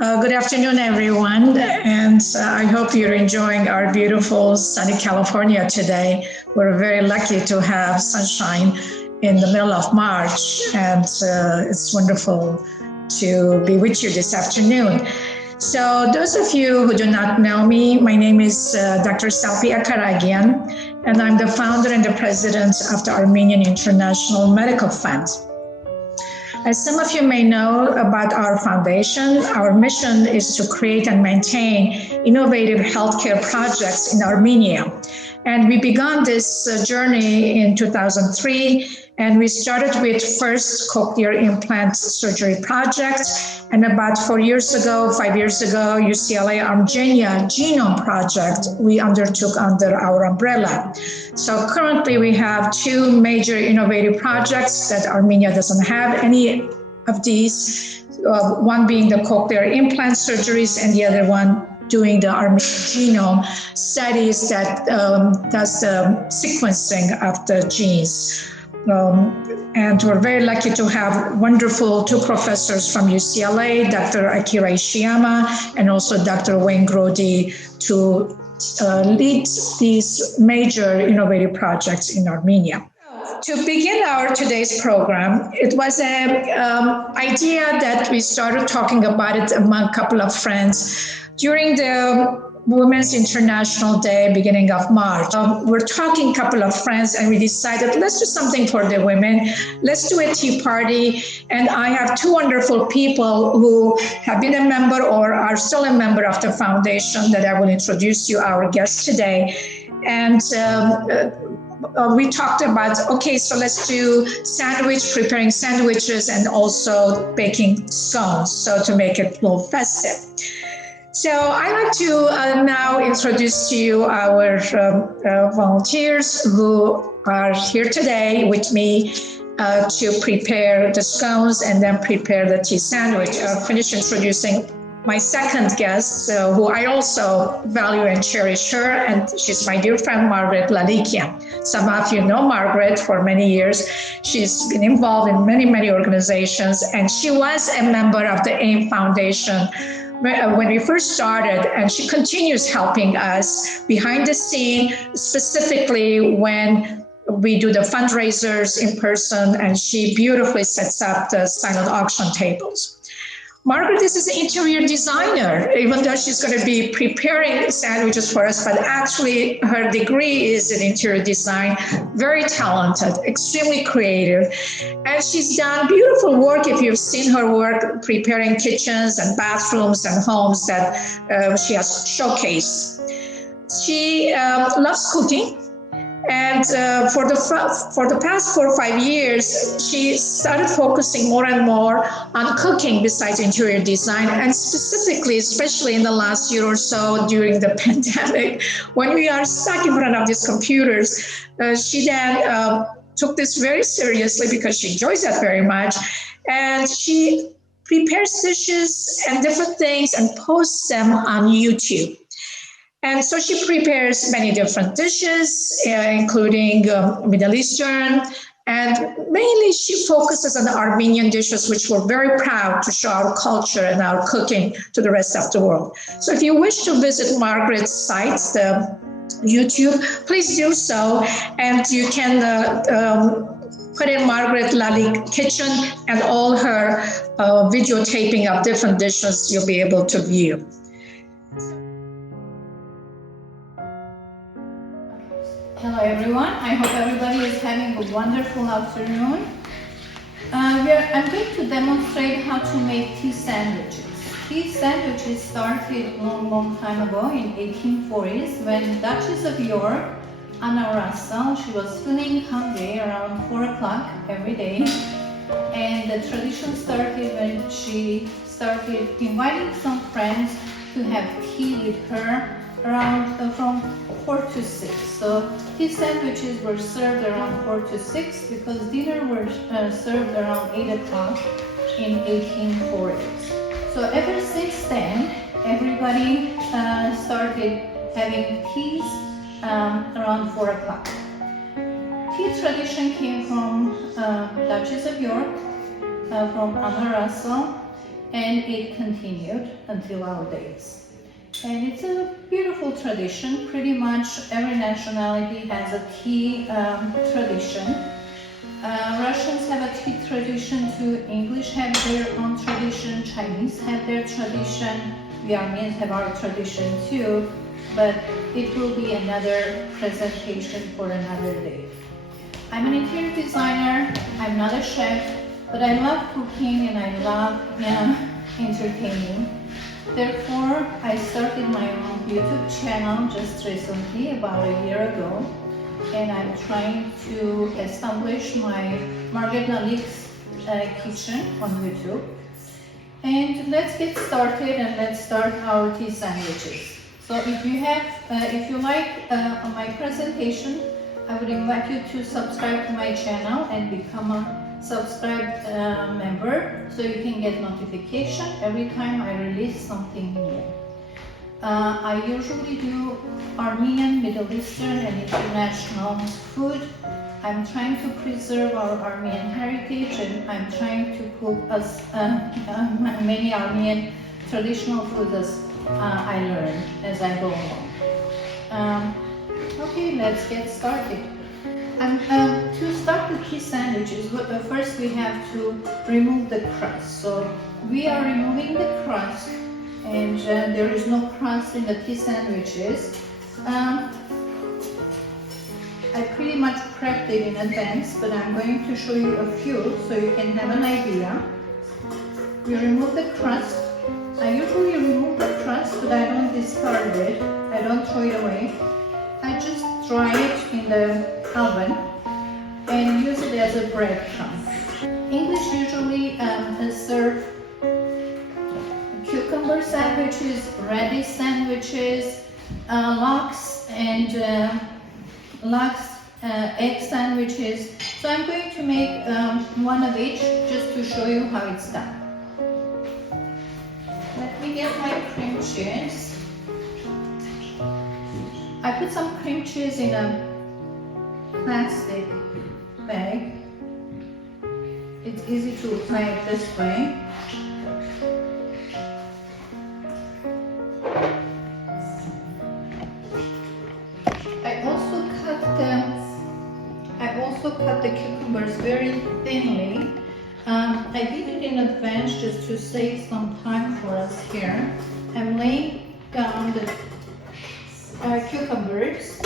Good afternoon, everyone, and I hope you're enjoying our beautiful sunny California today. We're very lucky to have sunshine in the middle of March, and it's wonderful to be with you this afternoon. So those of you who do not know me, my name is Dr. Salpi Akaragian, and I'm the founder and the president of the Armenian International Medical Fund. As some of you may know about our foundation, our mission is to create and maintain innovative healthcare projects in Armenia. And we began this journey in 2003, and we started with first cochlear implant surgery project. And about 5 years ago, UCLA Armenian Genome Project, we undertook under our umbrella. So currently we have two major innovative projects that Armenia doesn't have any of these, one being the cochlear implant surgeries and the other one doing the Armenian genome studies that does the sequencing of the genes. And we're very lucky to have wonderful two professors from UCLA, Dr. Akira Ishiyama and also Dr. Wayne Grody, to lead these major innovative projects in Armenia. To begin our today's program, it was an idea that we started talking about it among a couple of friends during the Women's International Day, beginning of March. We're talking a couple of friends and we decided, let's do something for the women. Let's do a tea party. And I have two wonderful people who have been a member or are still a member of the foundation that I will introduce you, our guests today. And we talked about, okay, so let's do preparing sandwiches and also baking scones, so to make it a little festive. So I'd like to now introduce to you our volunteers who are here today with me to prepare the scones and then prepare the tea sandwich. I'll finish introducing my second guest, who I also value and cherish her, and she's my dear friend, Margaret LALIK'S. Some of you know Margaret for many years. She's been involved in many, many organizations, and she was a member of the AIM Foundation when we first started, and she continues helping us behind the scene, specifically when we do the fundraisers in person, and she beautifully sets up the silent auction tables. Margaret is an interior designer, even though she's going to be preparing sandwiches for us, but actually her degree is in interior design, very talented, extremely creative. And she's done beautiful work, if you've seen her work, preparing kitchens and bathrooms and homes that she has showcased. She loves cooking. And for the past 4 or 5 years, she started focusing more and more on cooking besides interior design, and specifically, especially in the last year or so during the pandemic, when we are stuck in front of these computers, she then took this very seriously because she enjoys that very much, and she prepares dishes and different things and posts them on YouTube. And so she prepares many different dishes, including Middle Eastern, and mainly she focuses on the Armenian dishes, which we're very proud to show our culture and our cooking to the rest of the world. So if you wish to visit Margaret's site, the YouTube, please do so. And you can put in Margaret LALIK'S kitchen, and all her videotaping of different dishes you'll be able to view. Hello everyone, I hope everybody is having a wonderful afternoon. I'm going to demonstrate how to make tea sandwiches. Tea sandwiches started a long time ago in 1840s when Duchess of York, Anna Russell, she was feeling hungry around 4 o'clock every day. And the tradition started when she started inviting some friends to have tea with her around from 4 to 6. So tea sandwiches were served around 4 to 6 because dinner were served around 8 o'clock in 1840s. So ever since then, everybody started having teas around 4 o'clock. Tea tradition came from Duchess of York, from Anna Russell, and it continued until our days. And it's a beautiful tradition. Pretty much every nationality has a tea tradition. Russians have a tea tradition too, English have their own tradition, Chinese have their tradition, we Armenians have our tradition too, but it will be another presentation for another day. I'm an interior designer, I'm not a chef, but I love cooking and I love entertaining. Therefore, I started my own YouTube channel just recently, about a year ago, and I'm trying to establish my LALIK'S kitchen on YouTube. And let's get started and let's start our tea sandwiches. So if you like my presentation, I would invite you to subscribe to my channel and become a subscribed member so you can get notification every time I release something new. I usually do Armenian, Middle Eastern and international food. I'm trying to preserve our Armenian heritage and I'm trying to cook as many Armenian traditional foods as I learn as I go along. Okay, let's get started. To start the tea sandwiches, first we have to remove the crust. So we are removing the crust, and there is no crust in the tea sandwiches. I pretty much prepped it in advance, but I'm going to show you a few so you can have an idea. We remove the crust. I usually remove the crust, but I don't discard it. I don't throw it away. I just dry it in the oven and use it as a breadcrumb. English usually serve cucumber sandwiches, radish sandwiches, lox and egg sandwiches. So I'm going to make one of each just to show you how it's done. Let me get my cream cheese. I put some cream cheese in a plastic bag. It's easy to apply it this way. I also cut the cucumbers very thinly. I did it in advance just to save some time for us here. I'm laying down the cucumbers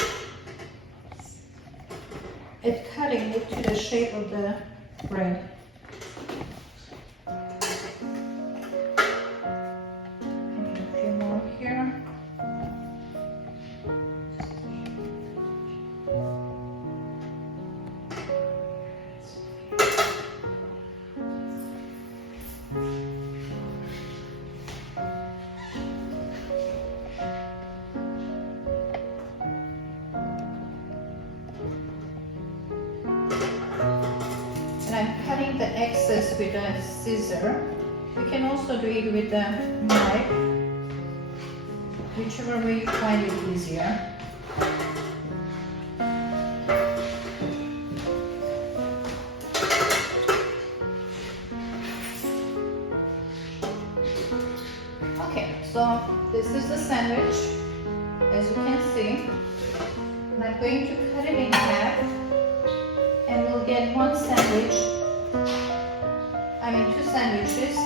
and cutting it to the shape of the bread. I need a few more here. I'm cutting the excess with a scissor. You can also do it with a knife, whichever way you find it easier. Okay, so this is the sandwich, as you can see. And I'm going to cut it in half. And we'll get one sandwich, two sandwiches.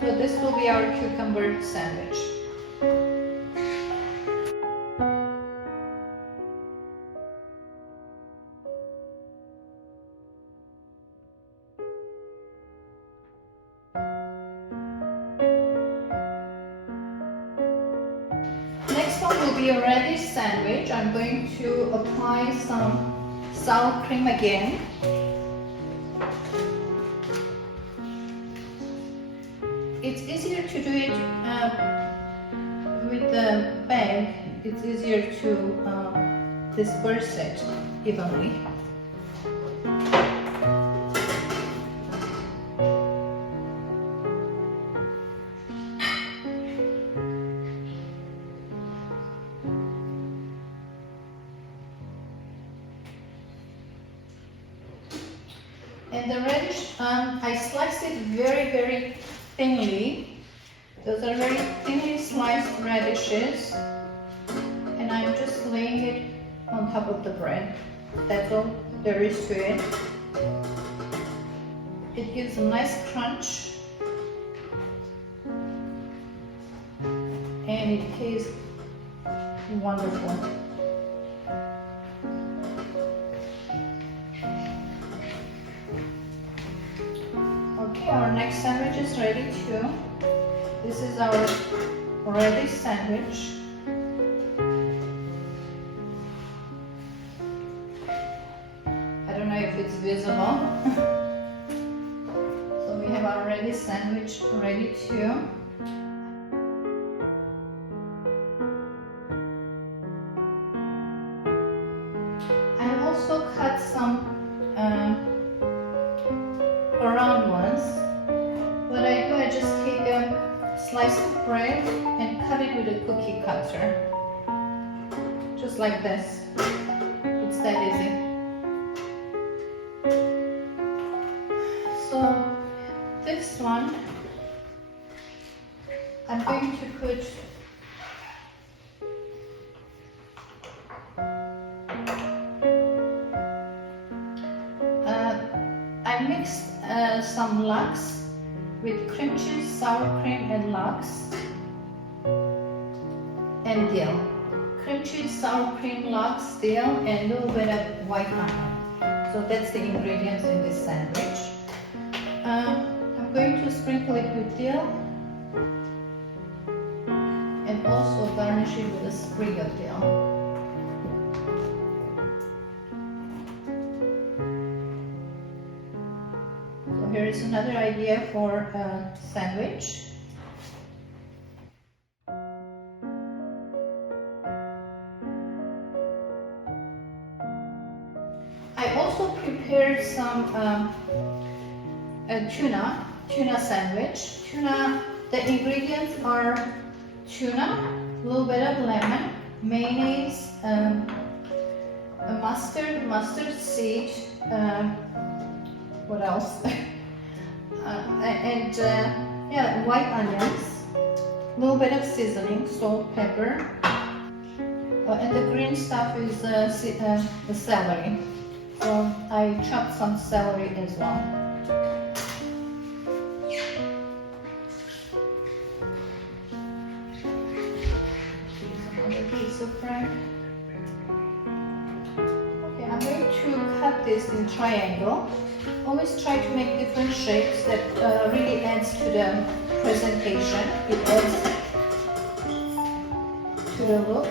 So this will be our cucumber sandwich. Next one will be a radish sandwich. I'm going to apply some sour cream again. It's easier to do it with the bag. It's easier to disperse it evenly. And the radish, I sliced it very, very thinly. Those are very thinly sliced radishes. And I'm just laying it on top of the bread. That's all there is to it. It gives a nice crunch. And it tastes wonderful. Okay, our next sandwich is ready too. This is our radish sandwich. I don't know if it's visible. So we have our radish sandwich ready too. I have also cut some round ones. What I do, I just take a slice of bread and cut it with a cookie cutter. Just like this. It's that easy. So this one, I'm going to put I mixed some lox with cream cheese, sour cream, and lox, and dill. Cream cheese, sour cream, lox, dill, and a little bit of white onion. So that's the ingredients in this sandwich. I'm going to sprinkle it with dill and also garnish it with a sprig of dill. Here is another idea for a sandwich. I also prepared some tuna sandwich. Tuna, the ingredients are tuna, a little bit of lemon, mayonnaise, mustard seed, what else? Yeah, white onions, a little bit of seasoning, salt, pepper, and the green stuff is the celery. So I chopped some celery as well. Another piece of bread. Okay, I'm going to cut this in triangle. Always try to make different shapes that really adds to the presentation. It adds to the look.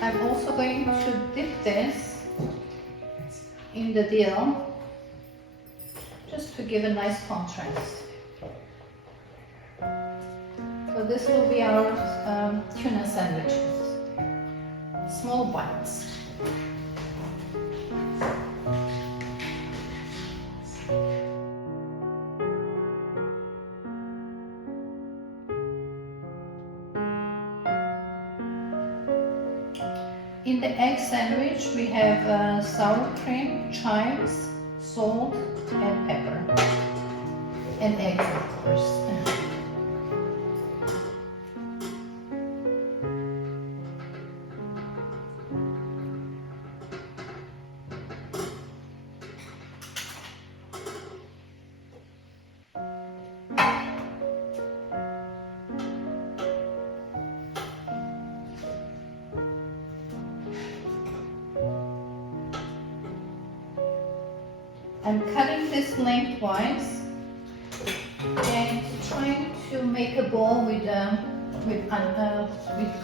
I'm also going to dip this in the dill just to give a nice contrast. So this will be our tuna sandwiches, small bites. In the egg sandwich, we have sour cream, chives, salt, and pepper, and eggs, of course. I'm cutting this lengthwise and trying to make a bowl with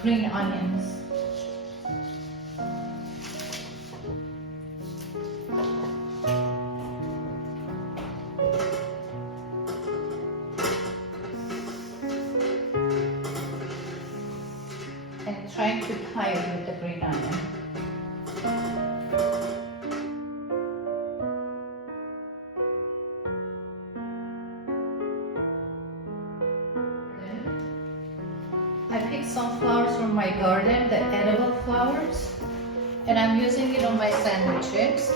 green onions. And trying to tie it with the green onion. I picked some flowers from my garden, the edible flowers, and I'm using it on my sandwiches.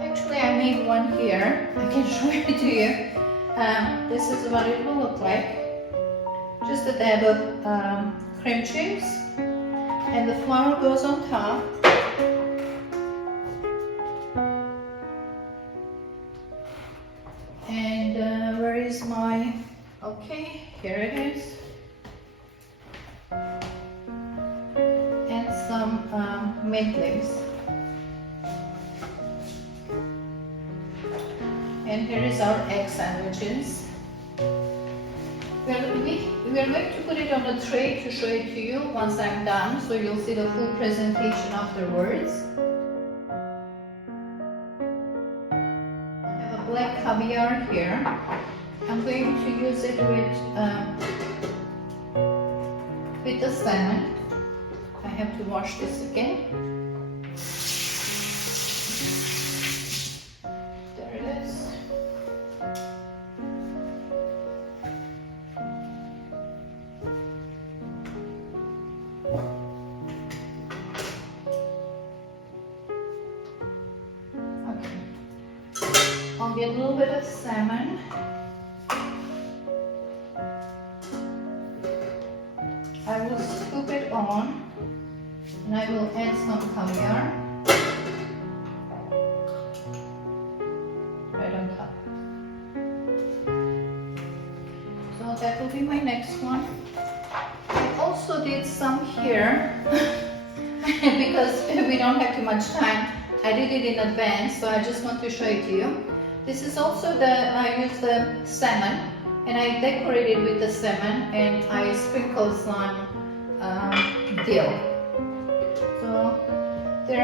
Actually, I made one here. I can show it to you. This is what it will look like. Just a dab of cream cheese, and the flour goes on top. And where is my, okay, here it is. And some mint leaves. And here is our egg sandwiches. We are going to put it on a tray to show it to you once I'm done, so you'll see the full presentation afterwards. I have a black caviar here. I'm going to use it with the salmon. I have to wash this again. There it is. I'll get a little bit of salmon. I will scoop it on, and I will add some caviar right on top. So that will be my next one. I also did some here because we don't have too much time. I did it in advance, so I just want to show it to you. This is also I used the salmon, and I decorated with the salmon, and I sprinkled some dill. So the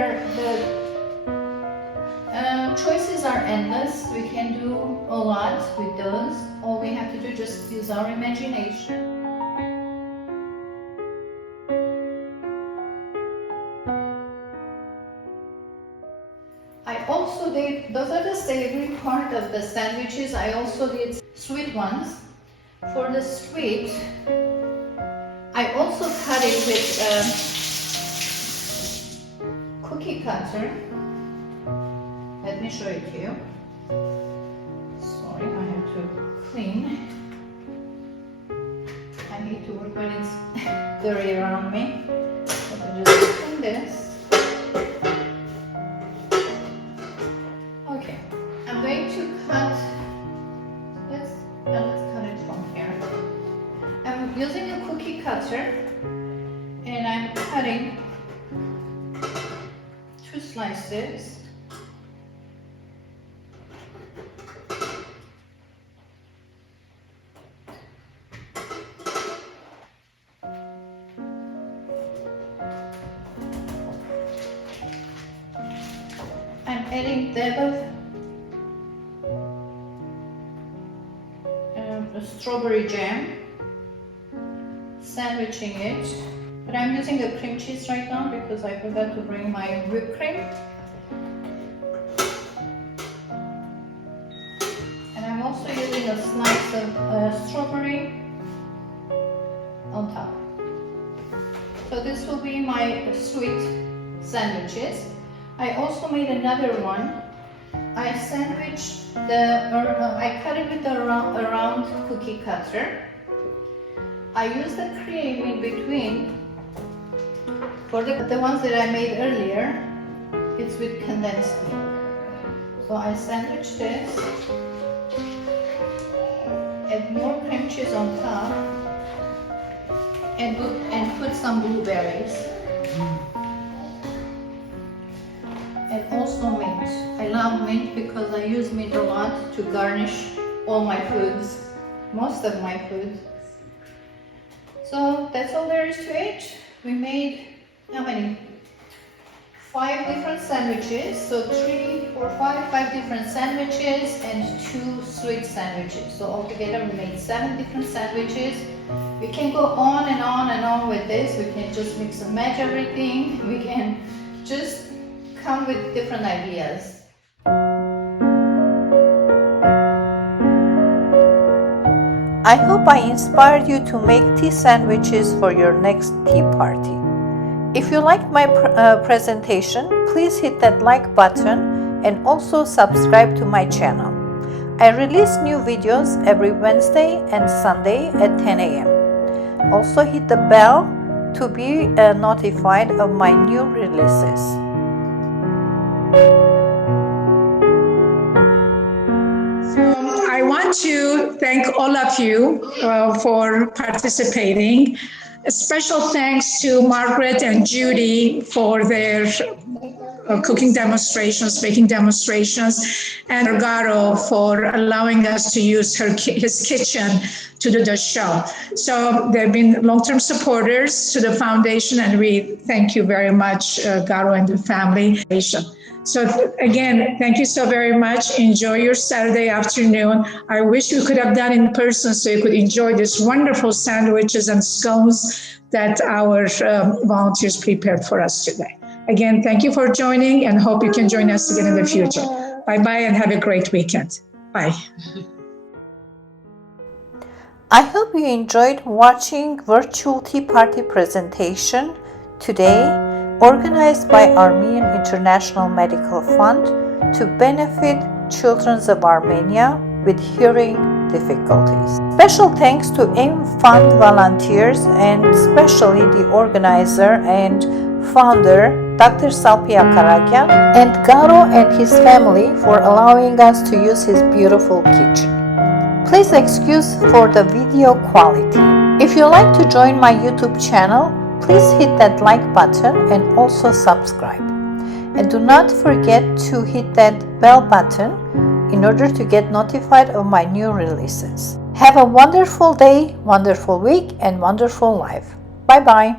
choices are endless. We can do a lot with those. All we have to do is just use our imagination. I also did, those are the savory part of the sandwiches. I also did sweet ones. For the sweet, I also cut it with cookie cutter. Let me show it to you. Sorry, I have to clean. I hate to work when it's dirty around me. So I just clean this. Okay, I'm going to cut. Let's cut it from here. I'm using a cookie cutter, and I'm cutting 2 slices. I'm adding the strawberry jam, sandwiching it, but I'm using a cream cheese right now because I forgot to bring my whipped cream. And I'm also using a slice of strawberry on top. So this will be my sweet sandwiches. I also made another one. I sandwiched I cut it with a round cookie cutter. I used the cream in between. For the ones that I made earlier, it's with condensed milk. So I sandwiched this, add more cream cheese on top, and put some blueberries. And also mint. I love mint because I use mint a lot to garnish all my foods, most of my food. So that's all there is to it. We made, how many? 5 different sandwiches. So 3, 4, 5 different sandwiches and 2 sweet sandwiches. So altogether we made 7 different sandwiches. We can go on and on and on with this. We can just mix and match everything. We can just come with different ideas. I hope I inspired you to make tea sandwiches for your next tea party. If you liked my presentation, please hit that like button and also subscribe to my channel. I release new videos every Wednesday and Sunday at 10 a.m. Also hit the bell to be notified of my new releases. I want to thank all of you for participating. A special thanks to Margaret and Judy for their cooking demonstrations, baking demonstrations, and Garo for allowing us to use his kitchen to do the show. So they've been long-term supporters to the foundation, and we thank you very much, Garo and the family. So again, thank you so very much. Enjoy your Saturday afternoon. I wish we could have done in person so you could enjoy these wonderful sandwiches and scones that our volunteers prepared for us today. Again, thank you for joining and hope you can join us again in the future. Bye-bye and have a great weekend. Bye. I hope you enjoyed watching virtual tea party presentation today, organized by Armenian International Medical Fund to benefit children of Armenia with hearing difficulties. Special thanks to AIM Fund volunteers and especially the organizer and founder Dr. Salpia Karagyan and Garo and his family for allowing us to use his beautiful kitchen. Please excuse for the video quality. If you like to join my YouTube channel, please hit that like button and also subscribe. And do not forget to hit that bell button in order to get notified of my new releases. Have a wonderful day, wonderful week, and wonderful life. Bye-bye.